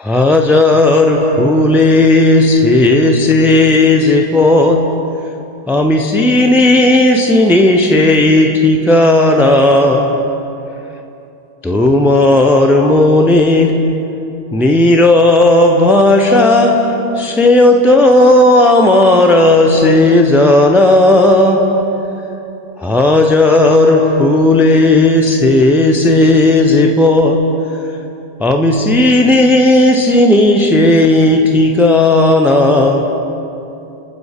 হাজার ফুলে শেষে যে পথ আমি চিনি চিনি সেই ঠিকানা। তোমার মনের নীরব ভাষা সেও তো আমার আছে জানা। হাজার ফুলে শেষে যে পথ আমি চিনি চিনি সেই ঠিকানা।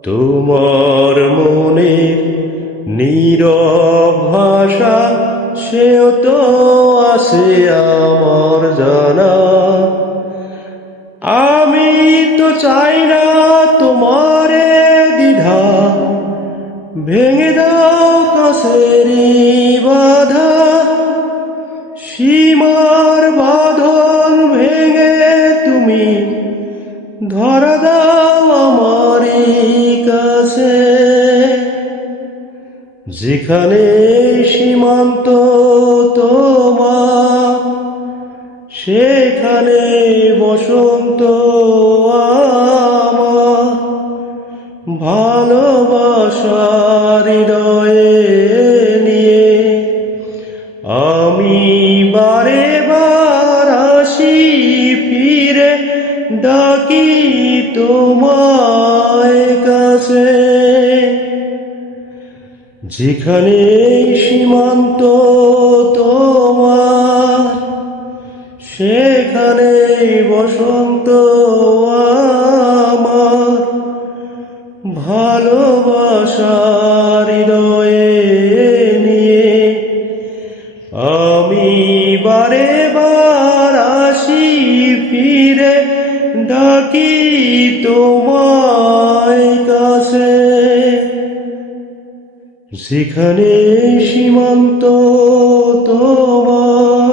তোমার মনের নীরব ভাষা সেও তো আছে আমার জানা। আমি তো চাই না তোমারে দ্বিধা, ভেঙে দাও কাছেরই বাধা। সীমার বাঁধন ভেঙে তুমি ধরা দাও আমারই কাছে। যেখানে সীমান্ত তোমার, সেখানে বসন্ত আমার। ভালোবাসার হৃদয়ে নিয়ে আমি বারে বার আসি ফিরে, ডাকি তোমায় কাছে। যেখানে সীমান্ত তোমার, সেখানে বসন্ত আমার। ভালোবাসার হৃদয়ে নিয়ে আমি বারে বার আসি ফিরে, ডাকি তোমায় কাছে। যেখানে সীমান্ত তোমার।